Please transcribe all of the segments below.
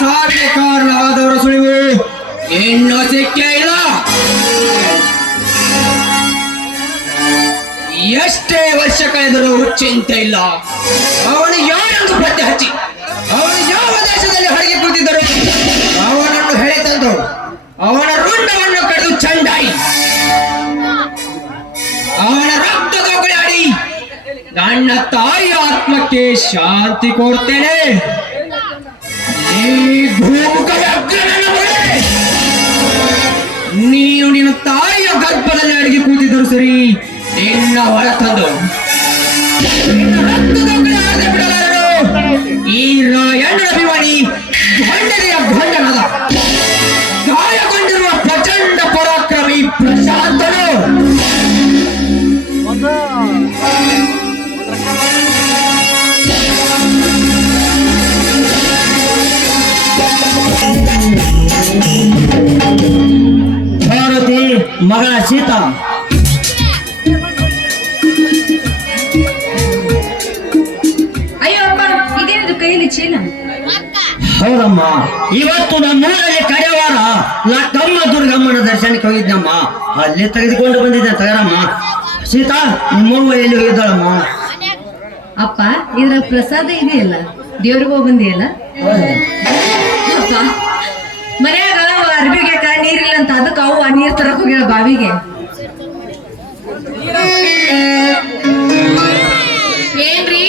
ಸಾವಿಗೆ ಕಾರಣವಾದವರ ಸುಳಿವು ಇನ್ನೂ ಸಿಕ್ಕೇ ಇಲ್ಲ. ಎಷ್ಟೇ ವರ್ಷ ಕಳೆದರೂ ಚಿಂತೆ ಇಲ್ಲ. ಅವನು ಯಾರೆಂದು ಪತ್ತೆ ಹಚ್ಚಿ ಅವನು ಯಾವ ದೇಶದಲ್ಲಿ ಹೊರಗೆ ಕೂತಿದ್ದರು ಅವನನ್ನು ಹೇಳಿ ತಂದು ಅವನ ರುಂಡವನ್ನು ಕಡಿದು ಚಂಡಾಯಿ ಅವನ ರಕ್ತದ ಆಡಿ ನನ್ನ ತಾಯಿಯ ಆತ್ಮಕ್ಕೆ ಶಾಂತಿ ಕೊಡ್ತೇನೆ. ನೀನು ನಿನ್ನ ತಾಯಿಯ ಗರ್ಭದಲ್ಲಿ ಅಡಗಿ ಕೂತಿದ್ದರು ಸರಿ, ನಿನ್ನ ಹೊರ ತಂದು ಆಡದೆ ಬಿಡಲಾರರು. ಈ ರಾಯಣ್ಣ ಅಭಿಮಾನಿ ಗಂಡನೆಯ ಗಂಡನದ ಗಾಯಗೊಂಡಿರುವ ಪ್ರಚಂಡ ಪರಾಕ್ರಮಿ ಪ್ರಶಾಂತನು ಭಾರತಿ ಮಗಳ ಸೀತಾ ಕೈಯಲ್ಲಿ ಚೀಲ. ಹೌದಮ್ಮ, ಇವತ್ತು ನಮ್ಮೂರಲ್ಲಿ ಕಡೆವಾರ ಲಕ್ಕಮ್ಮ ದುರ್ಗಮ್ಮನ ದರ್ಶನಕ್ಕೆ ಹೋಗಿದ್ದಮ್ಮ. ಅಲ್ಲಿ ತೆಗೆದುಕೊಂಡು ಬಂದಿದ್ದೆ. ತಗರಮ್ಮ. ಸೀತಾ, ನಿಮ್ಮವ್ವ ಎಲ್ಲಿ ಹೋಗಿದ್ದಾಳಮ್ಮ? ಅಪ್ಪ, ಇದ್ರ ಪ್ರಸಾದ ಇದೆಯಲ್ಲ, ದೇವ್ರಿಗೆ ಹೋಗಿ ಬಂದಿಯಲ್ಲ ಅಪ್ಪ. ಮನ್ಯಾಗ ಅರ್ಬಿಗೆ ನೀರಿಲ್ಲ ಅಂತ ಅದಕ್ಕೆ ಅವು ನೀರ್ ತರಕ್ ಹೋಗ್ಯಾಳ ಬಾವಿಗೆ. ಏನ್ರಿ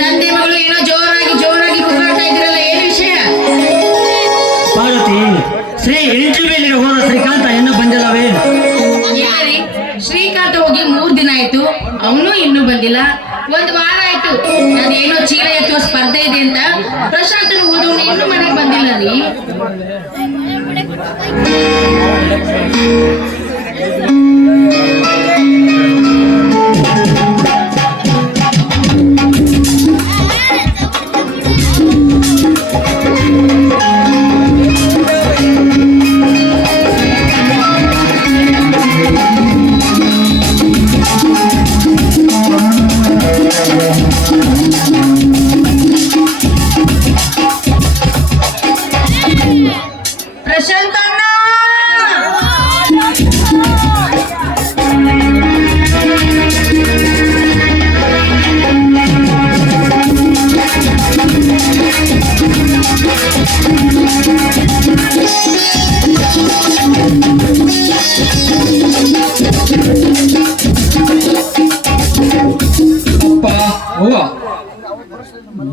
ತಂದೆ ಮಗಳು ಏನೋ ಜೋರಾಗಿ ಕೂಗಾಡ್ತಾ ಇದ್ರಲ್ಲ, ಏನ್ ವಿಷಯ? ಪಾರ್ವತಿ, ಶ್ರೀ ಇಂಟರ್ವ್ಯೂಗೆ ಹೋದ ಶ್ರೀಕಾಂತ ಇನ್ನೂ ಬಂದಿಲ್ಲವೇ? ಯಾರಿ ಶ್ರೀಕಾಂತ ಹೋಗಿ 3 ದಿನ ಆಯ್ತು, ಅವನು ಇನ್ನೂ ಬಂದಿಲ್ಲ. 1 ವಾರ ಆಯ್ತು ನಾನೇನೋ ಚೀಲ ಎತ್ತುವ ಸ್ಪರ್ಧೆ ಇದೆ ಅಂತ ಪ್ರಶಾಂತನ ಓದೋನು ಇನ್ನೂ ಮನೆಗೆ ಬಂದಿಲ್ಲ ರೀ. ಪ್ರಶಾಂತ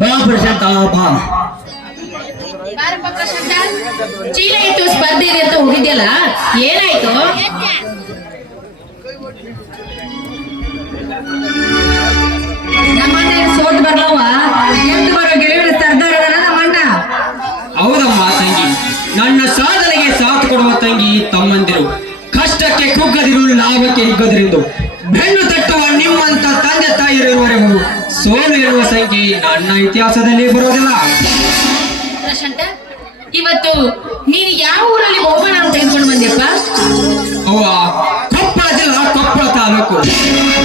ಬಾ ಪ್ರಶಾಂತ, ಬಾ. ಚೀಲ ಇತ್ತು ಸ್ಪರ್ಧೆ ಇದೆ ಅಂತ ಹೋಗಿದ್ಯಲ್ಲ, ಏನಾಯ್ತು? ನಮ್ಮಣ್ಣ ಸೋಟ್ ಬರ್ಲವ ಎಂದು ಬರೋ ಗೆಲುವಿನ ಸರ್ದಾರನ ನಮ್ಮಣ್ಣ. ಹೌದಮ್ಮ ತಂಗಿ, ನನ್ನ ಸಾಧನೆಗೆ ಸಾಥ್ ಕೊಡುವ ತಂಗಿ ತಮ್ಮಂದಿರು ಕಷ್ಟಕ್ಕೆ ಕುಗ್ಗದಿರು, ಲಾಭಕ್ಕೆ ಹಿಗ್ಗದಿರು. ಬೆನ್ನು ತಟ್ಟುವ ನಿಮ್ಮಂತ ತಂದೆ ತಾಯಿರುವವರೆಗೂ ಸೋಲು ಎನ್ನುವ ಸಂಖ್ಯೆ ನನ್ನ ಇತಿಹಾಸದಲ್ಲಿ ಬರುವುದಿಲ್ಲ. ಪ್ರಶಾಂತ, ಇವತ್ತು ನೀನು ಯಾವ ಊರಲ್ಲಿ ಬಹುಮಾನ ತೆಗೆದುಕೊಂಡು ಬಂದ್ಯಪ್ಪ? ಅವ್ವ, ಕೊಪ್ಪಳ ಜಿಲ್ಲಾ ಕೊಪ್ಪಳ ತಾಲೂಕು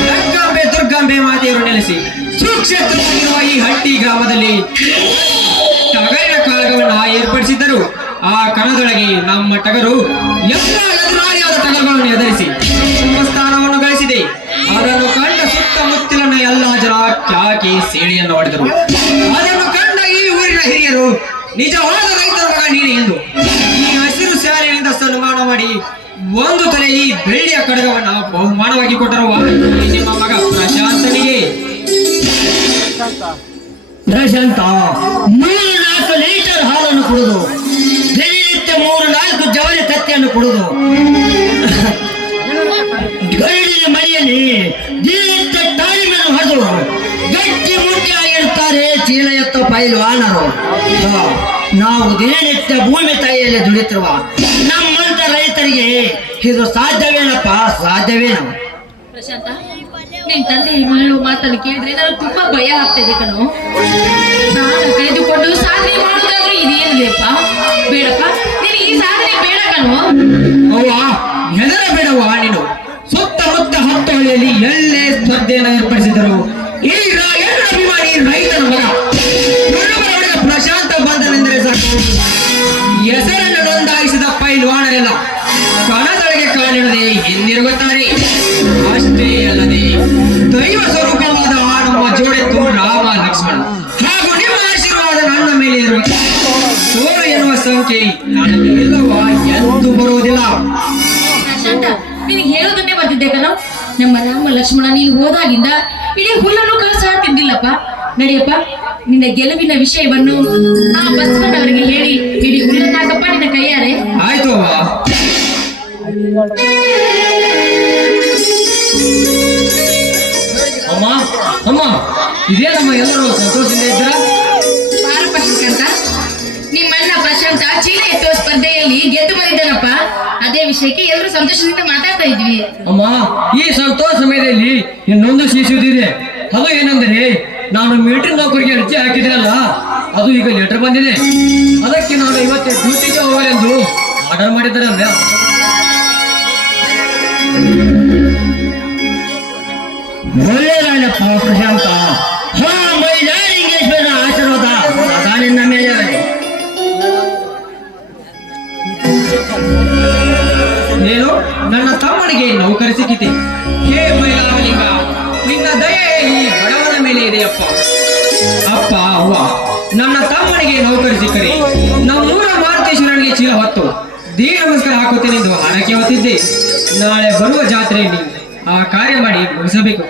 ಲಂಕಾಂಬೆ ದುರ್ಗಾಂಬೆ ಮಾತೆಯರು ನೆಲೆಸಿ ಸುಕ್ಷೇತ್ರವಾಗಿರುವ ಈ ಹಟ್ಟಿ ಗ್ರಾಮದಲ್ಲಿ ಟಗರಿನ ಕಾಳಗವನ್ನ ಏರ್ಪಡಿಸಿದ್ದರು. ಆ ಕಣದೊಳಗೆ ನಮ್ಮ ಟಗರು ಎಲ್ಲ ಎದುರಾಳಿಯಾದ ಟಗರುಗಳನ್ನು ಎದುರಿಸಿ ಸ್ಥಾನವನ್ನು ಗಳಿಸಿದೆ. ಅದನ್ನು ಕಂಡ ಸುತ್ತಮುತ್ತಲಿನ ಎಲ್ಲ ಜನ ಕ್ಯಾಕಿ ಸೇಡಿಯನ್ನು ಹೊಡೆದರು. ಅದನ್ನು ಕಂಡ ಈ ಊರಿನ ಹಿರಿಯರು ನಿಜವಾದ ರೈತರ ಮಗ ನೀನೆ ಎಂದು ಈ ಹಸಿರು ಸ್ಯಾರಿನಿಂದ ಸನ್ಮಾನ ಮಾಡಿ 1 ತೊಲೆ ಈ ಬೆಳ್ಳಿಯ ಕಡಗವನ್ನ ಬಹುಮಾನವಾಗಿ ಕೊಟ್ಟರು ನಿಮ್ಮ ಮಗ ಪ್ರಶಾಂತನಿಗೆ. ಪ್ರಶಾಂತ 3-4 ಲೀಟರ್ ಹಾಲನ್ನು ಕುಡಿದು ದಿನನಿತ್ಯ 3-4 ಜವಳಿ ತತ್ತಿಯನ್ನು ಕುಡಿದು ಗರಡಿನ ಮನೆಯಲ್ಲಿ ದಿನನಿತ್ಯ ತಾಳಿಮೆಯನ್ನು ಹೊಡೆದು ಗಟ್ಟಿ ಮುಟ್ಟಿಯಾಗಿರುತ್ತಾರೆ ಚೀಲ ಎತ್ತ ಪೈಲ್ವಾನರು. ನಾವು ದಿನನಿತ್ಯ ಭೂಮಿ ತಾಯಿಯಲ್ಲಿ ದುಡಿತಿರುವ ನಮ್ಮಂತ ರೈತರಿಗೆ ಇದು ಸಾಧ್ಯವೇನಪ್ಪ? ಸಾಧ್ಯವೇನು? ಪ್ರಶಾಂತ, ನಿನ್ ತಂದೆ ಹೇಳೋ ಮಾತನ್ನು ಕೇಳಿದ್ರೆ ನನಗೆ ತುಂಬಾ ಭಯ ಆಗ್ತದೆ ಕಣೋ. ನಾನು ಕಳೆದುಕೊಂಡು ಸಾಧನೆ ಮಾಡೋದಾದ್ರೂ ಇದೇನಿದೆಯಪ್ಪ? ಬೇಡಪ್ಪ, ನೀನು ಈ ಸಾಧನೆ ಬೇಡ ಕಣೋ. ಅವ್ವ, ಹೆದರಬೇಡವ್ವ ನೀನು. ಸುತ್ತಮುತ್ತ 10 ಹಳ್ಳಿಯಲ್ಲಿ ಎಲ್ಲೇ ಸ್ಪರ್ಧೆಯನ್ನು ಏರ್ಪಡಿಸಿದರು ಈ ರಾಯಣ್ಣ ಅಭಿಮಾನಿ ರೈತರ ಮಗ ಪ್ರಶಾಂತ ಬಂದನೆಂದರೆ ಸಾಕು ಹೆಸರನ್ನು ನೋಂದಾಯಿಸಿದ ಪೈಲ್ವಾನರೆಲ್ಲ ಕಣದೊಳಗೆ ಕಾಲಿಡದೆ ಹಿಂದಿರುಗುತ್ತಾರೆ. ಅಷ್ಟೇ ಅಲ್ಲದೆ ದೈವ ಸ್ವರೂಪವಾದ ಆ ನಮ್ಮ ಜೋಡೆತ್ತು ರಾಮ ಲಕ್ಷ್ಮಣ ಹಾಗೂ ನಿಮ್ಮ ಆಶೀರ್ವಾದ ನನ್ನ ಮೇಲೆ ಇರುವುದು ಸೋಲು ಎನ್ನುವ ಸಂಖ್ಯೆ ನನಗೆ ಇಲ್ಲವಾ ಎಂದು ಬರುವುದಿಲ್ಲ. ಪ್ರಶಾಂತ, ನಿನಗೆ ಹೇಳೋದನ್ನೇ ಬರ್ತಿದ್ದೆ ಕಣೋ. ನಮ್ಮ ರಾಮ ಲಕ್ಷ್ಮಣ ನೀನು ಹೋದಾಗಿಂದ ಇಡೀ ಹುಲ್ಲನ್ನು ಕಳಿಸ ತಿಂದಿಲ್ಲಪ್ಪ. ನಡಿಯಪ್ಪ, ನಿನ್ನ ಗೆಲುವಿನ ವಿಷಯವನ್ನು ಆ ಬಸವನವರಿಗೆ ಹೇಳಿ ಇಡೀ ಹುಲ್ಲನ್ನು ಹಾಕಪ್ಪ ನಿನ್ನ ಕೈಯಾರೆ. ಆಯ್ತು ಅವ್ವ. ಅಮ್ಮ ಅಮ್ಮ, ಇದೇ ನಮ್ಮ ಎಲ್ಲರೂ ಸಂತೋಷದಿಂದ ಇದ್ದೀರಾ? ಬಾರು ಪ್ರಶಾಂತ, ನಿಮ್ಮಣ್ಣ ಪ್ರಶಾಂತ ಚೀಲ ಎತ್ತುವ ಸ್ಪರ್ಧೆಯಲ್ಲಿ ಗೆದ್ದು ಬಂದಿದ್ದಾನಪ್ಪ. ಅದೇ ವಿಷಯಕ್ಕೆ ಎಲ್ಲರೂ ಸಂತೋಷದಿಂದ ಮಾತಾಡ್ತಾ ಇದ್ವಿ. ಅಮ್ಮ, ಈ ಸಂತೋಷ ಸಮಯದಲ್ಲಿ ಇನ್ನೊಂದು ಶಿಶುದಿದೆ. ಅದು ಏನೆಂದರೆ, ನಾನು ಮಿಲಿಟರಿ ನೌಕರಿಗೆ ಅರ್ಜಿ ಹಾಕಿದ್ರಲ್ಲ, ಅದು ಈಗ ಲೆಟರ್ ಬಂದಿದೆ. ಅದಕ್ಕೆ ನಾನು ಇವತ್ತೇ ಡ್ಯೂಟಿಗೆ ಹೋಗಲೆಂದು ಆರ್ಡರ್ ಮಾಡಿದ್ದಾರಲ್ಲ. ಒಳ್ಳೆಯದಪ್ಪ ಪ್ರಶಾಂತ. ಹಾ, ಮೈದಾನಿಗೇಶ್ವರ ಆಶೀರ್ವಾದ ಸದಾ ನಿನ್ನ ಮೇಲೆ. ಏನು, ನನ್ನ ತಮ್ಮನಿಗೆ ನೌಕರಿ ಸಿಕ್ಕಿತೆ? ಹೇ ಮೈಲಾವಲಿಂಗ, ನಿನ್ನ ದಯೆ ಈ ಬಡವನ ಮೇಲೆ ಇದೆಯಪ್ಪ. ಅಪ್ಪ ಅವ್ವ, ನನ್ನ ತಮ್ಮನಿಗೆ ನೌಕರಿ ಸಿಕ್ಕರೆ ನಮ್ಮೂರ ಮಾರುತೇಶ್ವರನಿಗೆ ಚೀಲ ಹೊತ್ತು ದೀನ ನಮಸ್ಕಾರ ಹಾಕುತ್ತೇನೆ ಎಂದು ಹರಕೆ ಹೊತ್ತಿದ್ದೆ. ನಾಳೆ ಬರುವ ಜಾತ್ರೆಯಲ್ಲಿ ಆ ಕಾರ್ಯ ಮಾಡಿ ಮುಗಿಸಬೇಕು.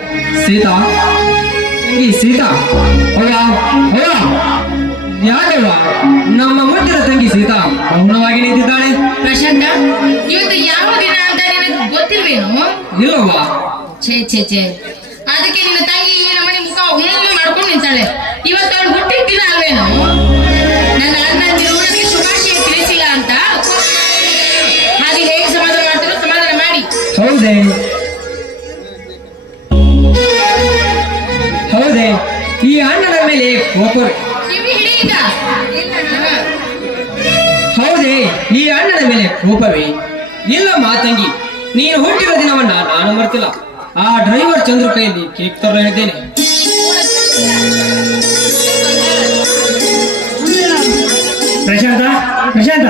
ಸೀತಾ, ತಂಗಿ ಸೀತಾ. ಅವ್ವ ಅವ್ವ, ಯಾಕವ್ವ ನಮ್ಮ ಮುದ್ದಿನ ತಂಗಿ ಸೀತಾ ಮೌನವಾಗಿ ನಿಂತಿದ್ದಾಳೆ? ಪ್ರಶಾಂತ, ಇವತ್ತು ಯಾವ ದಿನ ಅಂತ ನಿನಗೆ ಗೊತ್ತಿಲ್ವೇನು? ಇಲ್ಲವ್ವ. ಛೇ ಛೇ ಛೇ, ಅದಕ್ಕೆ ನಿನ್ನ ತಂಗಿ ಈ ನಮ್ಮನೆ ಮುಖ ಒಮ್ಮೆ ಮಾಡ್ಕೊಂಡು ನಿಂತಾಳೆ. ಇವತ್ತು ಅವಳು ಹುಟ್ಟಿದ ದಿನ ಅಲ್ವೇನು? ನನ್ನ ಅಣ್ಣಂದಿರು ನನಗೆ ಶುಭಾಶಯ ತಿಳಿಸಿಲ್ಲ ಅಂತ ಹಾಗೆ ಹೇಗೆ ಸಮಾಧಾನ ಮಾಡ್ತಾರೋ ಸಮಾಧಾನ ಮಾಡಿ. ಹೌದೇ ಹೌದೇ, ಈ ಅಣ್ಣನ ಮೇಲೆ ಕೋಪ. ಕಿವಿ ಹಿಡಿಯಿತ. ಹೌದೇ, ಈ ಅಣ್ಣನ ಮೇಲೆ ಕೋಪವೇ? ಇಲ್ಲ ಮಾತಂಗಿ, ನೀನು ಹುಟ್ಟಿದ ದಿನವನ್ನ ನಾನು ಮರ್ತಿಲ್ಲ. ಆ ಡ್ರೈವರ್ ಚಂದ್ರ ಕೈಯಲ್ಲಿ ಕೇಕ್ ತರಲಿದ್ದೇನೆ. ಪ್ರಶಾಂತ ಪ್ರಶಾಂತ,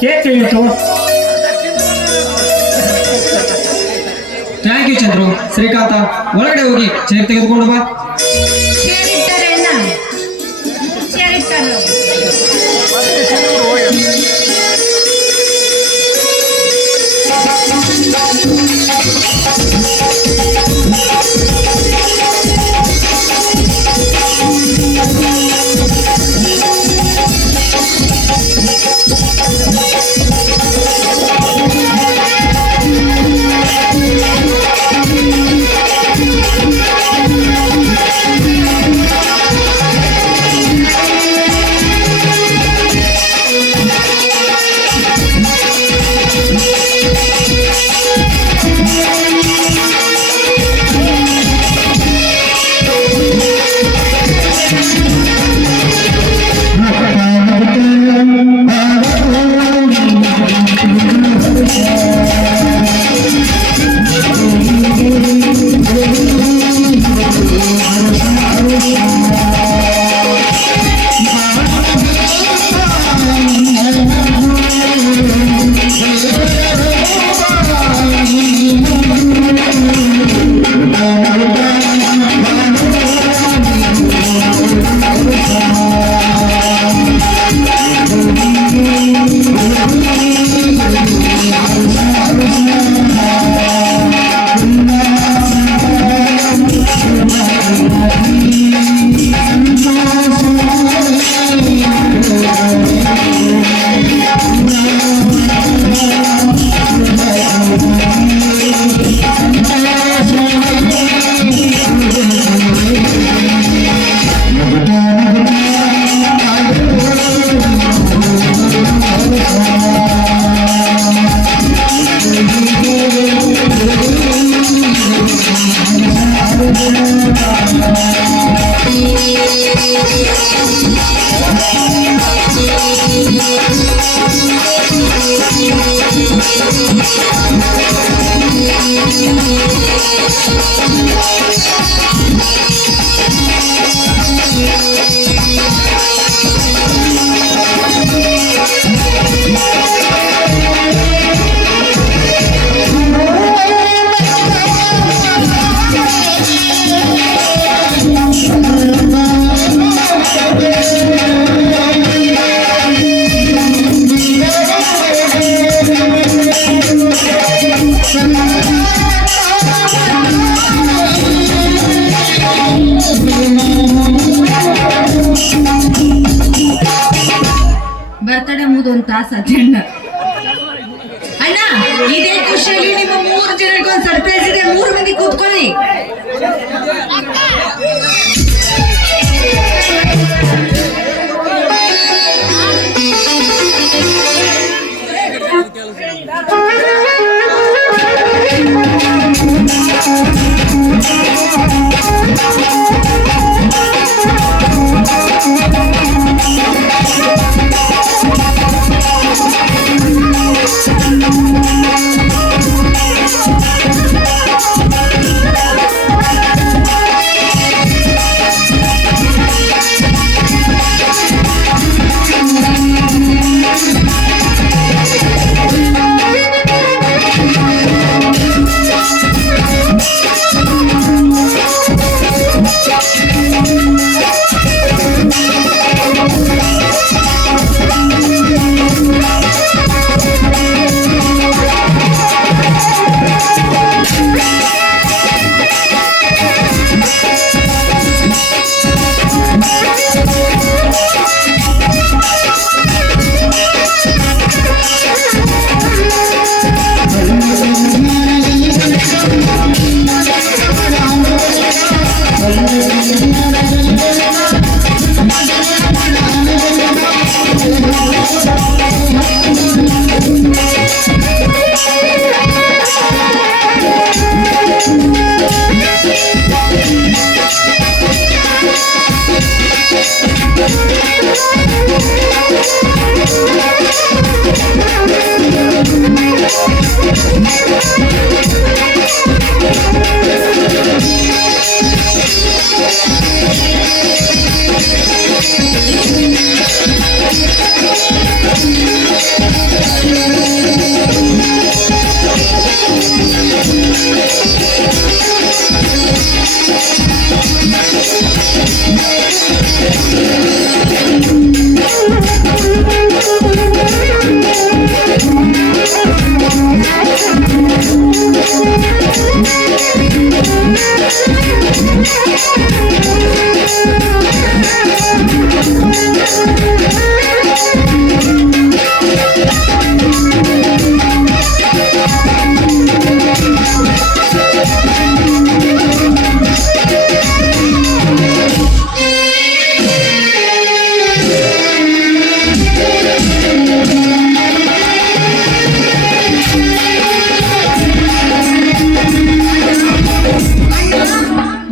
ಕೇಕ್ ತೆಗೆಯಿತು. Thank you Chandru. ಶ್ರೀಕಾಂತ, ಒಳಗಡೆ ಹೋಗಿ ಚೇರ್ ತೆಗೆದುಕೊಂಡು ಬಾ. ಸೇರಿದ್ದಾರೆ ಅಣ್ಣ, ಸೇರಿದ್ದಾರೆ. ಎಂಬುದು ಅಂತ ಸತ್ಯಣ್ಣ. ಅಣ್ಣ ಇದೇ ಖುಷಿಯಲ್ಲಿ ನಿಮ್ಮ 3 ಜನರಿಗೊಂದು ಸರ್ಪ್ರೈಸ್ ಇದೆ. 3 ಮಂದಿ ಕೂತ್ಕೊಳ್ಳಿ.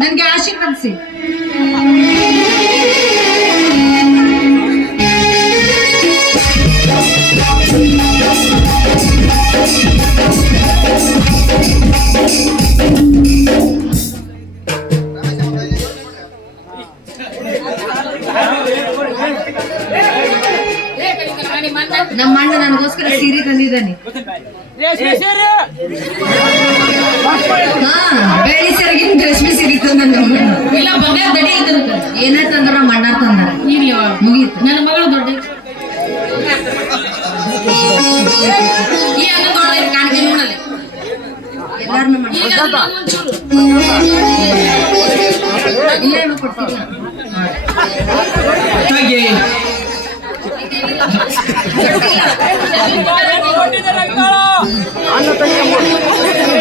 ನನ್ಗೆ ಆಶೀರ್ವದಿಸಿ. ನಮ್ಮ ಅಣ್ಣ ನನಗೋಸ್ಕರ ಸೀರೆ ತಂದಿದ್ದಾನೆ. ಬೆಳ್ಳಿ ಸೀರೆಗಿಂತ ರೇಷ್ಮೆ ಸೀರೆ ತಂದ ಇಲ್ಲ ಬಂಗಾರ ದಡಿ ಐತಂತ. ಏನ ತಂದ್ರ ನಮ್ಮ ಅಣ್ಣ ತಂದಾರ. ಇಲ್ಲಿ ಮುಗೀತು. ನನ್ನ ಮಗಳು ದೊಡ್ಡ ಈ ಅಣ್ಣ ದೊಡ್ಡ ಕಾಣಿಕೆ ನೋಡಲಿ ಎಲ್ಲಾರನ್ನ ಇಲ್ಲೇ ಕೊಡ್ತೀನಿ ತಂಗಿ.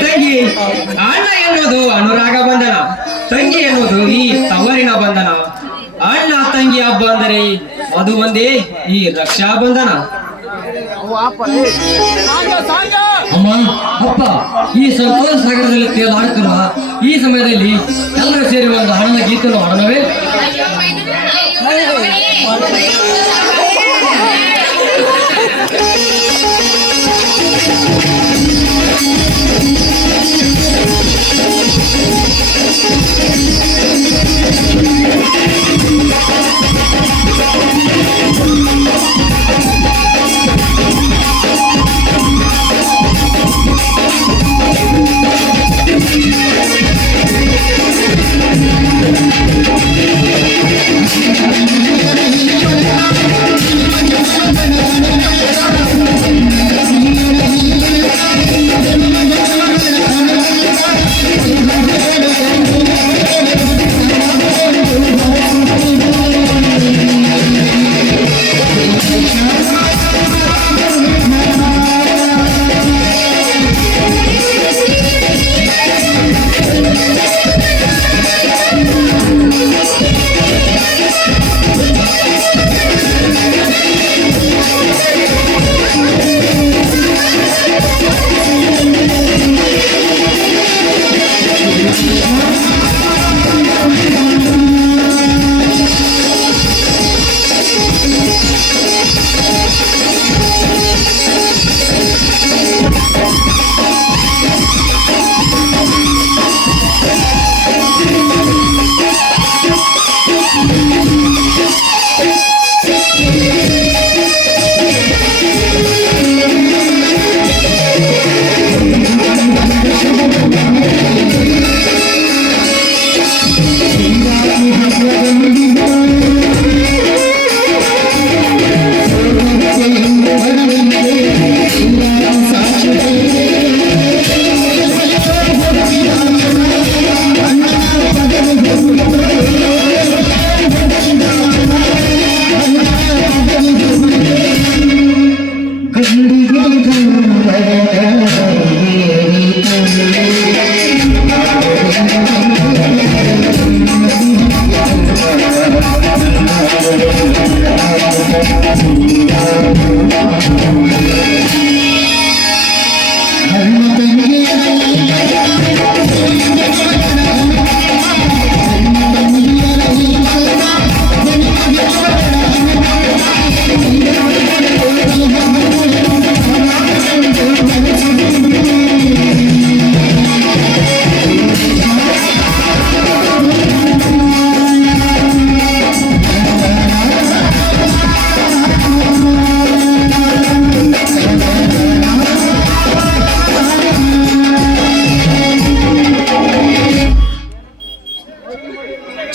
ತಂಗಿ, ಅಣ್ಣ ಎನ್ನುವುದು ಅನುರಾಗ ಬಂಧನ, ತಂಗಿ ಎನ್ನುವುದು ಈ ತವರಿನ ಬಂಧನ. ಅಣ್ಣ ತಂಗಿ ಹಬ್ಬ ಅಂದರೆ ಅದು ಒಂದೇ ಈ ರಕ್ಷಾ ಬಂಧನ. ಅಮ್ಮ ಅಪ್ಪ, ಈ ಸಂತೋಷ ಸಾಗರದಲ್ಲಿ ತೇಲಾಡುತ್ತಿರುವ ಈ ಸಮಯದಲ್ಲಿ ಎಲ್ಲರೂ ಸೇರಿ ಒಂದು ಹಣದ ಗೀತನ್ನು ಹಾಡೋಣವೇ?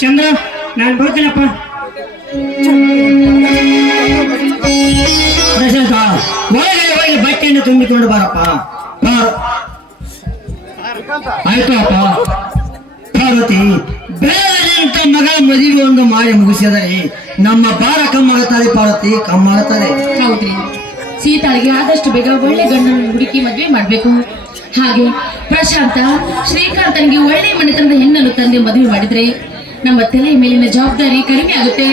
ಚಂದ್ರ ನಾನು ಬರ್ತೀನಪ್ಪ. ಪ್ರಶಾಂತ ಒಳಗಡೆ ಹೋಗಿ ಬಟ್ಟೆಯನ್ನು ತುಂಬಿಕೊಂಡು ಬಾರಪ್ಪ. ಆಯ್ತು ಅಪ್ಪ. ಪಾರ್ವತಿ, ಬೇರೆಂತ ಮಗಳ ಮದುವೆ ಒಂದು ಮಾಡಿ ಮುಗಿಸಿದರೆ ನಮ್ಮ ಭಾರ ಕಮ್ಮಾಗುತ್ತದೆ. ಪಾರ್ವತಿ, ಕಮ್ಮಾಗುತ್ತದೆ. ಹೌದ್ರಿ, ಸೀತಾಳಿಗೆ ಆದಷ್ಟು ಬೇಗ ಒಳ್ಳೆ ಗಂಡನ ಹುಡುಕಿ ಮದ್ವೆ ಮಾಡ್ಬೇಕು. ಹಾಗೆ ಪ್ರಶಾಂತ ಶ್ರೀಕಾಂತನಿಗೆ ಒಳ್ಳೆ ಮನೆತನದ ಹೆಣ್ಣನ್ನು ತಂದೆ ಮದುವೆ ಮಾಡಿದ್ರೆ ನಮ್ಮ ತಲೆ ಮೇಲಿನ ಜವಾಬ್ದಾರಿ ಕಡಿಮೆ ಆಗುತ್ತೆ,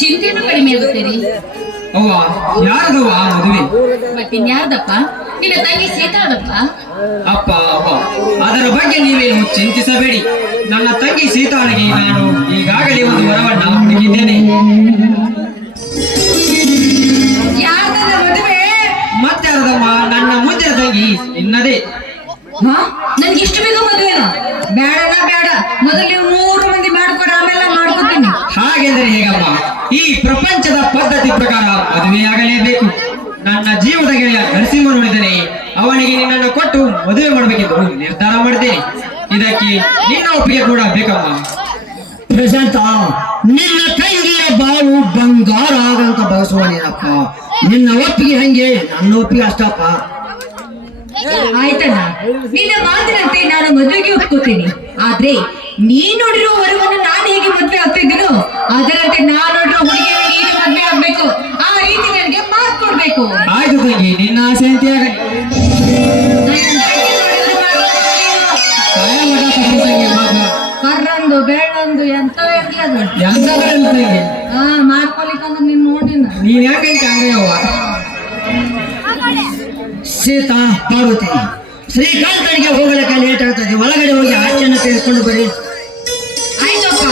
ಚಿಂತೆನೂ ಕಡಿಮೆ ಆಗುತ್ತೆ ರೀ. ಅವ್ವ, ಯಾರದವ್ವ ಮದುವೆ? ಮತ್ತಿನ್ಯಾರ್ದಪ್ಪ? ನಿನ್ನ ತಂಗಿ ಸೀತಾಳಪ್ಪ. ಅಪ್ಪ ಅಪ್ಪ, ಅದರ ಬಗ್ಗೆ ನೀವೇನು ಚಿಂತಿಸಬೇಡಿ. ನನ್ನ ತಂಗಿ ಸೀತಾಳಿಗೆ ನಾನು ಈಗಾಗಲೇ ಒಂದು ವರವನ್ನ ಹುಡುಕಿದ್ದೇನೆ. ಯಾರ್ದಲ್ಲ ಮದುವೆ? ಮತ್ತಾರದಮ್ಮ, ನನ್ನ ಮುಂದಿನ ತಂಗಿ ನಿನ್ನದೇ. ನನ್ಗೆ ಇಷ್ಟು ಬೇಗ ಮದುವೆನಾ? ಬೇಡ ಬೇಡ, ಮೊದಲು ನೀವು 3 ಮಂದಿ ಮಾಡ್ಕೊಡ್ರಿ, ಆಮೇಲೆ ಮಾಡ್ಕೊತೀನಿ. ಹಾಗೆಂದರೆ ಹೇಗಮ್ಮ? ಈ ಪ್ರಪಂಚದ ಪದ್ಧತಿ ಪ್ರಕಾರ ಮದುವೆಯಾಗಲೇಬೇಕು. ನನ್ನ ಜೀವದ ಗೆಳೆಯ ನರಸಿಂಹ ನೋಡಿದರೆ ಅವನಿಗೆ ನಿನ್ನನ್ನು ಕೊಟ್ಟು ಮದುವೆ ಮಾಡಬೇಕೆಂದು ನಿರ್ಧಾರ ಮಾಡಿದ್ದೇನೆ. ಇದಕ್ಕೆ ನಿನ್ನ ಒಪ್ಪಿಗೆ ಕೂಡ ಬೇಕಮ್ಮ. ಪ್ರಶಾಂತ, ನಿನ್ನ ತಂಗಿಯ ಬಾಳು ಬಂಗಾರ ಆಗಂತ ಬಯಸುವನೇನಪ್ಪ. ನಿನ್ನ ಒಪ್ಪಿಗೆ ಹಂಗೆ, ನನ್ನ ಒಪ್ಪಿಗೆ ಅಷ್ಟಪ್ಪ. ಆಯ್ತಣ್ಣ, ನಿನ್ನ ಮಾತಿನಂತೆ ನಾನು ಮದುವೆಗೆ ಒಪ್ಕೋತೀನಿ. ಆದ್ರೆ ನೀನ್ ನೋಡಿರೋ ವರವನ್ನು ನಾನು ಹೇಗೆ ಮದ್ವೆ ಆಗ್ತಿದ್ದೀನೋ ಅದರಂತೆ ನಾನು ನೋಡಿರೋ ಹುಡುಗಿಯನ್ನು ನೀನು ಮದ್ವೆ ಆಗ್ಬೇಕು. ಆ ರೀತಿ ನನಗೆ ಮಾತು ಕೊಡ್ಬೇಕು. ಆಯ್ತು ತಂಗಿ, ನಿನ್ನ ಆಸೆ ಅಂತ ಆಗಲಿ. ಕರ್ರಂದು ಬೆಳ್ಳಂದು ಎಂತ ತಂಗಿ ಮಾಡ್ಕೊಲಿಕ್ಕಂದ್ರೆ ನೀನ್ ನೋಡಿನ. ನೀನ್ ಯಾಕಂತ ಹಂಗಯ್ಯವ್ವ? ಸೀತಾ, ಪಾರ್ವತಿ, ಶ್ರೀಕಾಂತನಿಗೆ ಹೋಗಲಿಕ್ಕೆ ಲೇಟ್ ಆಗ್ತದೆ. ಒಳಗಡೆ ಹೋಗಿ ಆಚೆಯನ್ನು ತೆಗೆದುಕೊಂಡು ಬರಿ. ಆಯ್ತಪ್ಪ.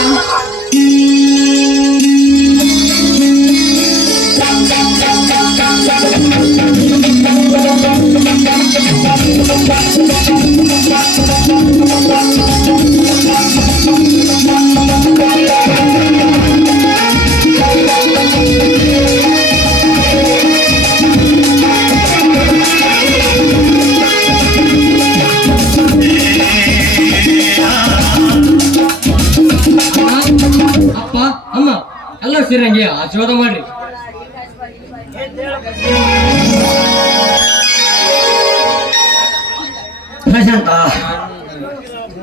ಅಪ್ಪ, ಅಮ್ಮ ಎಲ್ಲ ಸೇರಂಗೆ ಆಶೀರ್ವಾದ ಮಾಡ್ರಿ. ಪ್ರಶಾಂತ,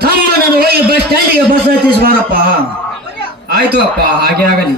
ತಮ್ಮನನ್ನು ಹೋಗಿ ಬಸ್ ಸ್ಟ್ಯಾಂಡಿಗೆ ಬಸ್ ಹತ್ತಿಸಿ ಬಾರಪ್ಪ. ಆಯ್ತು ಅಪ್ಪ, ಹಾಗೆ ಆಗಲಿ.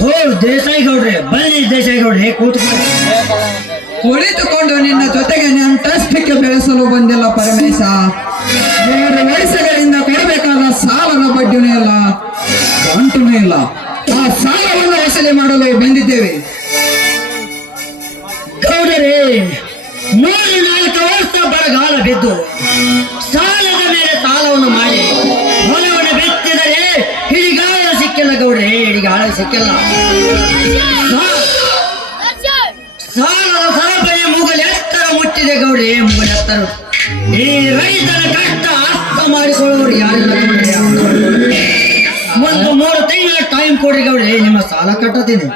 ಹೋ ದೇಸಾಯಿ ಗೌಡ್ರೆ, ಬನ್ನಿ ದೇಸಾಯಿ ಗೌಡ್ರೆ, ಕುಳಿತುಕೊಂಡು ನಿನ್ನ ಜೊತೆಗೆ ನಂಟಷ್ಟಕ್ಕೆ ಬೆಳೆಸಲು ಬಂದಿಲ್ಲ ಪರಮೇಶ. 2 ವರ್ಷಗಳಿಂದ ಕೊಡಬೇಕಾದ ಸಾಲದ ಬಡ್ಡಿನೂ ಇಲ್ಲ, ಗಂಟುನೂ ಇಲ್ಲ. ಆ ಸಾಲವನ್ನು ವಸೂಲಿ ಮಾಡಲು ಬಂದಿದ್ದೇವೆ. ಗೌಡರೇ, 4 ವರ್ಷ ಬರಗಾಲ ಬಿದ್ದು ಸಾಲದ ಮೇಲೆ ಸಾಲವನ್ನು ಮಾಡಿ ಹೊಲವನ್ನು ಬೆತ್ತಿದರೆ ಹಿಡಿಗಾಳ ಸಿಕ್ಕಿಲ್ಲ. ಗೌಡ್ರೆ, ಹಿಡಿಗಾಳ ಸಿಕ್ಕಿಲ್ಲ. ಸಾಲದ ಸರಪಳಿ ಮುಗಲು ಎತ್ತರ ಮುಚ್ಚ ಮುಟ್ಟಿದೆ ಗೌಡ್ರಿ ಮುಗಿಯತ್ತರು. ಈ ರೈತರ ಕಷ್ಟ ಅರ್ಥ ಮಾಡಿಕೊಳ್ಳೋರು ಯಾರಿಲ್ಲ ಗೌಡ್ರಿ. ಒಂದು 3 ತಿಂಗಳ ಟೈಮ್ ಕೊಡ್ರಿ ಗೌಡ್ರಿ, ನಿಮ್ಮ ಸಾಲ ಕಟ್ಟತೀನಿ.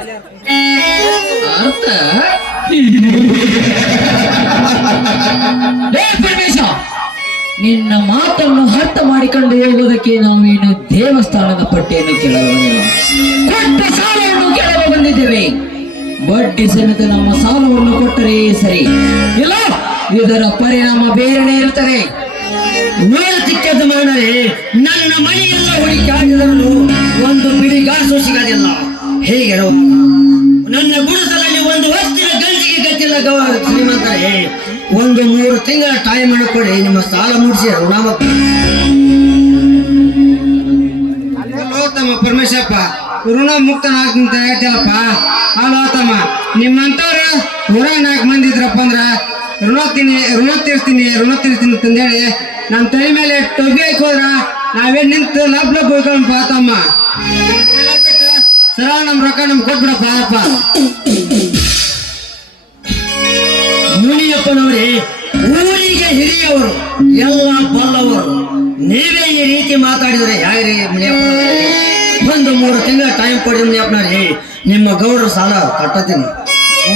ಅರ್ಥ ಲೇ ಪರಮೇಶ, ನಿನ್ನ ಮಾತನ್ನು ಅರ್ಥ ಮಾಡಿಕೊಂಡು ಹೋಗುವುದಕ್ಕೆ ನಾವೇನು ದೇವಸ್ಥಾನದ ಪಟ್ಟಿಯನ್ನು ಕೇಳಲು ಬಂದಿಲ್ಲ, ಕೊಟ್ಟ ಸಾಲವನ್ನು ಕೇಳಲು ಬಂದಿದ್ದೇವೆ. ಬಡ್ಡಿ ಸಮೇತ ನಮ್ಮ ಸಾಲವನ್ನು ಕೊಟ್ಟರೆ ಸರಿ, ಇಲ್ಲ ಇದರ ಪರಿಣಾಮ ಬೇರೆನೇ ಇರುತ್ತದೆ. ನೋಡ ಚಿಕ್ಕದ್ದು ಮಾಡರೆ ನನ್ನ ಮನೆಯೆಲ್ಲ ಹುಡುಕಾಡಿದರನು ಒಂದು ಬಿಡಿಗಾಸು ಸಿಗೋದಿಲ್ಲ. ಹೇಗೆ ನನ್ನ ಗುಡಿಸಲಲ್ಲಿ ಒಂದು ಹೊತ್ತಿನ ಗಂಜಿಗೆ ಗತಿಲ್ಲ ಶ್ರೀಮಂತರೇ. ಒಂದು 3 ತಿಂಗಳ ಟೈಮ್ ಅನ್ನು ಕೊಡಿ, ನಿಮ್ಮ ಸಾಲ ಮುಗಿಸಿ ಋಣ. ತಮ್ಮ ಪರಮೇಶಪ್ಪ ಋಣ ಮುಕ್ತನಾಗ್ತಂತ ಹೇಳ್ತಿಲ್ಲಪ್ಪ. ಅಲ್ಲ ತಮ್ಮ, ನಿಮ್ಮಂತವ್ರು ಊರ 4 ಮಂದಿ ಇದ್ರಪ್ಪ ಅಂದ್ರ ಋಣ ತೀರ್ಸ್ತೀನಿ ಅಂತಂದೇಳಿ ನಮ್ಮ ತಲೆ ಮೇಲೆ ಟೊಬ್ಬಿ ಹಾಕಿ ಹೋದ್ರ ನಾವೇನ್ ನಿಂತು ಲಬ್ ಹೋಗ್ಕೊಂಡ್ಪ ತಮ್ಮ. ಸರ ನಮ್ ರೊಕ್ಕ ನಮ್ಗೆ ಕೊಟ್ಬಿಡಪ್ಪ. ಅಪ್ಪ ಮುನಿಯಪ್ಪನವರೇ, ಊರಿಗೆ ಹಿರಿಯವರು ಎಲ್ಲ ಬಲ್ಲವರು, ನೀವೇ ಈ ರೀತಿ ಮಾತಾಡಿದ್ರೆ ಯಾರೇ ಮುನಿಯಪ್ಪನವರೇ? ಒಂದು 3 ತಿಂಗಳ ಟೈಮ್ ಕೊಡಿ ಮುನಿಯಪ್ಪನವರೇ, ನಿಮ್ಮ ಗೌಡ್ರ ಸಾಲ ಕಟ್ಟತೀನಿ.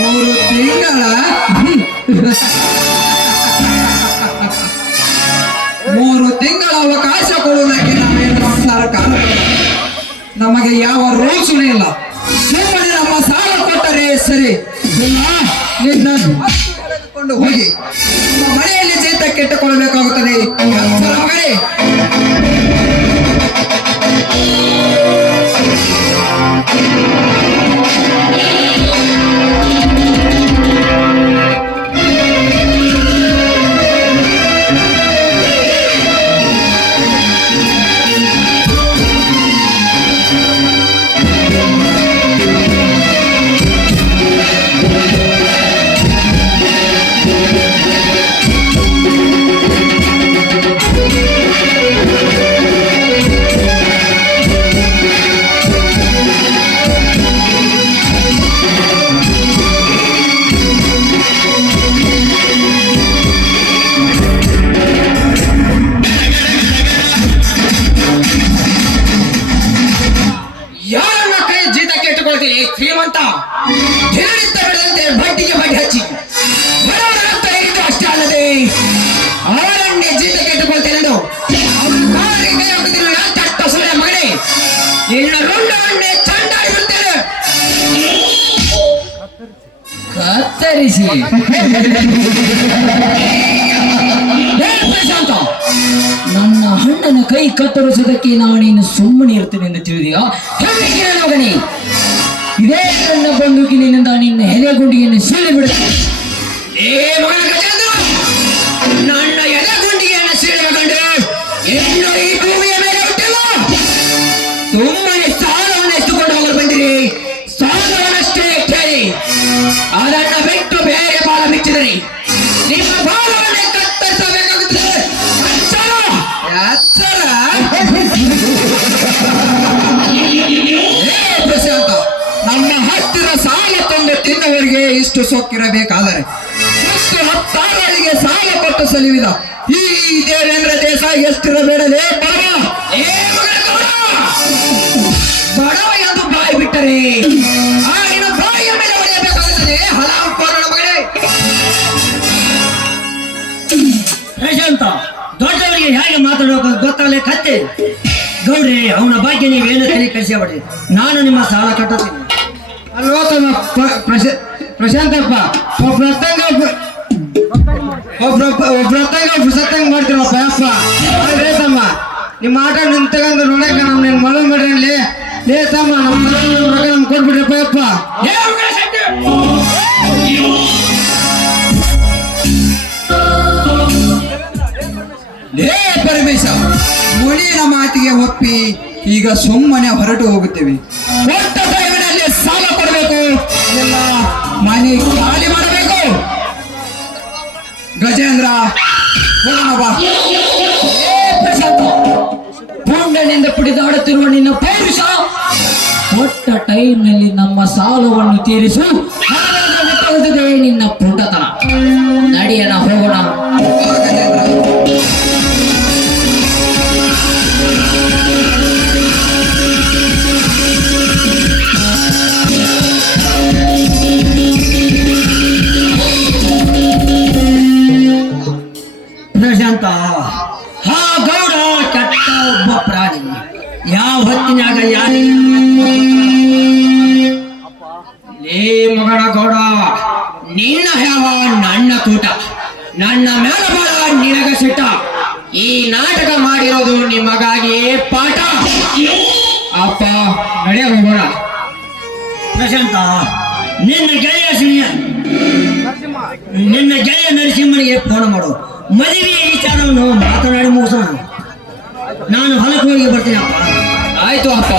3 ತಿಂಗಳ 3 ತಿಂಗಳ ಅವಕಾಶ ಕೊಡುವುದಕ್ಕೆ ನಾವೇನು ಸರ್ಕಾರ ನಮಗೆ ಯಾವ ರೂಲ್ಸ್ ಇಲ್ಲ. ಸುಮ್ಮನೆ ನಮ್ಮ ಸಾಲ ಕೊಟ್ಟರೆ ಸರಿ, ಇಲ್ಲ ತೆಗೆದುಕೊಂಡು ಹೋಗಿ ನಮ್ಮ ಮನೆಯಲ್ಲಿ ಜೀತ ಕೆಟ್ಟುಕೊಳ್ಳಬೇಕಾಗುತ್ತದೆ. ಮಗನೇ, ಯಾರನ್ನ ಕೈ ಜೀತ ಕೆಟ್ಟುಕೊಳ್ತೀನಿ ಶ್ರೀಮಂತ? ದಿನನಿತ್ಯ ಬೆಳೆದಂತೆ ಬಡ್ಡಿಗೆ ಬಡ್ಡಿ ಹಚ್ಚಿ ಬಡವರ ರಕ್ತ ಹಿಡಿದು ಅಷ್ಟೇ ಅಲ್ಲದೆ ಅವರನ್ನೇ ಜೀತ ಕೆಟ್ಟುಕೊಳ್ತೇನೆ. ಅವರ ಕಾಲಿಗೆ ಕೈ ಹಾಕುತ್ತಿರುವ ತಟ್ಟ ಸುಳ್ಳ ಮಗನೇ, ನಿನ್ನ ರುಂಡವನ್ನೇ ಚಂಡಾಡಿ ಬಿಡ್ತೇನೆ. ಕತ್ತರಿಸಿ ಪ್ರಶಾಂತ, ನನ್ನ ಹಣ್ಣನ ಕೈ ಕತ್ತರಿಸುವುದಕ್ಕೆ ನಾನೇನು ಸುಮ್ಮನೆ ಇರ್ತೇನೆ ಎಂದು ತಿಳಿದೆಯಾ? ಮಗನೇ, ಇದೇ ನನ್ನ ಬಂದೂಕಿನಿಂದ ನಿನ್ನ ಎಲೆಗುಂಡಿಯನ್ನು ಸೀಳಿ ಬಿಡುತ್ತೇನೆ. ಏ ಮಗನ ಗಜೇಂದ್ರ, ನನ್ನ ಎಲೆಗುಂಡಿಗೆಯನ್ನು ಸೀಳಗೊಂಡು ಇನ್ನು ಈ ಭೂಮಿಯ ಮೇಲೆ ಹುಟ್ಟಿಲ್ಲ. ಸುಮ್ಮನೆ ಸಾಲವನ್ನು ಎತ್ತುಕೊಂಡು ಹೋಗಲು ಬಂದಿರಿ. ಸಾಲವನ್ನಷ್ಟೇ ಕೇಳಿ, ಅದನ್ನ ಬಿಟ್ಟು ಬೇರೆ ಬಾಲ ಬಿಚ್ಚಿದರಿ ನಿಮ್ಮ ಬಾಲವನ್ನೇ ಕತ್ತರಿಸಬೇಕಾಗುತ್ತದೆ. ಪ್ರಶಾಂತ, ನಮ್ಮ ಹತ್ತಿರ ಸಾಲ ತಂದು ತಿನ್ನವರಿಗೆ ಇಷ್ಟು ಸೊಕ್ಕಿರಬೇಕಾದರೆ ಮತ್ತು 10 ಅವರಿಗೆ ಸಾಲ ಕೊಟ್ಟು ಸಲಿವಿದ ಈ ದೇವೇಂದ್ರ ದೇಸಾಯಿ ಎಷ್ಟಿರಬೇಡಲೇ ಬಡವ. ಏ ಮಗನ ಗೌಡ, ಬಡವ ಎಂದು ಬಾಯಿ ಬಿಟ್ಟರೆ ಆ ನಿನ್ನ ಬಾಯಿಯ ಮೇಲೆ ಹೊಡೆಯಬೇಕಾಗುತ್ತದೆ. ಹಲಾವು ಕೋರಣ ಮಗಳೇ. ಪ್ರಶಾಂತ, ದೊಡ್ಡವರಿಗೆ ಹೇಗೆ ಮಾತಾಡೋಕೆ ಗೊತ್ತಾಗಲೇ ಕತ್ತೆ. ಗೌಡ್ರಿ, ಅವನ ಬಗ್ಗೆ ನೀವೇನು ತಲೆ ಕಳಿಸಬೇಡ್ರಿ, ನಾನು ನಿಮ್ಮ ಸಾಲ ಕಟ್ಟುತ್ತೀನಿ. ಅಲ್ವಾ ತಮ್ಮ ಪ್ರಶಾಂತಪ್ಪ, ಒಬ್ಬರತ್ತಂಗ ಸತ್ತಂಗ ಮಾಡ್ತೀರಪ್ಪ ಅಪ್ಪ. ಅಲ್ರೇ ತಮ್ಮ, ನಿಮ್ಮ ಆಟ ನಿಂತಂದು ನೋಡಕ ನಮ್ ನಿನ್ ಮಳು ಮಾಡ್ರಿ. ಲೇ ತಮ್ಮ, ನಮ್ಮ ರೊಕ್ಕ ನಮ್ಗೆ ಕೊಟ್ಬಿಡ್ರಪ್ಪ ಅಪ್ಪ. ಲೇ ಪರಮೇಶ, ಮುನಿಯ ಮಾತಿಗೆ ಒಪ್ಪಿ ಈಗ ಸುಮ್ಮನೆ ಹೊರಟು ಹೋಗುತ್ತೇವೆ. ಕೊಟ್ಟ ಟೈಮಿನಲ್ಲಿ ಸಾಲ ಕೊಡಬೇಕು, ಇಲ್ಲ ಮನೆ ಖಾಲಿ ಮಾಡಬೇಕು. ಗಜೇಂದ್ರ, ಹೋಗೋಣ ಬಾ. ಪ್ರಶಾಂತ, ಪುಂಡನಿಂದ ಪುಡಿದಾಡುತ್ತಿರುವ ನಿನ್ನ ಪೌರುಷ ಕೊಟ್ಟ ಟೈಮ್ನಲ್ಲಿ ನಮ್ಮ ಸಾಲವನ್ನು ತೀರಿಸು, ನಿನ್ನ ಪುಂಡತನ. ನಡೆಯನ ಹೋಗೋಣ. ಪ್ರಶಾಂತ, ಹಾ ಗೌಡ ಕೆಟ್ಟ ಒಬ್ಬ ಪ್ರಾಣಿ. ಯಾವ ಹೊತ್ತಿನಾಗ ಲೇ ಮಗನ ಗೌಡ, ನಿನ್ನ ಯಾವ ನನ್ನ ಕೂಟ, ನನ್ನ ಮೇಲೆ ಬಾಳ ನಿನಗ ಸಿಟ್ಟ. ಈ ನಾಟಕ ಮಾಡಿರೋದು ನಿಮಗಾಗಿ ಪಾಠ. ಅಪ್ಪ ನಡೆಯ ಹೋಗೋಣ. ಪ್ರಶಾಂತ, ನಿನ್ನ ಗೆಳೆಯ ನರಸಿಂಹನಿಗೆ ಫೋನ್ ಮಾಡು. ಮದುವೆ ವಿಚಾರವನ್ನು ಮಾತನಾಡಿ ಮುಗಿಸೋಣ. ನಾನು ಹೊಲಕ್ಕೆ ಹೋಗಿ ಬರ್ತೀನಿ ಅಪ್ಪ. ಆಯ್ತು ಅಪ್ಪ.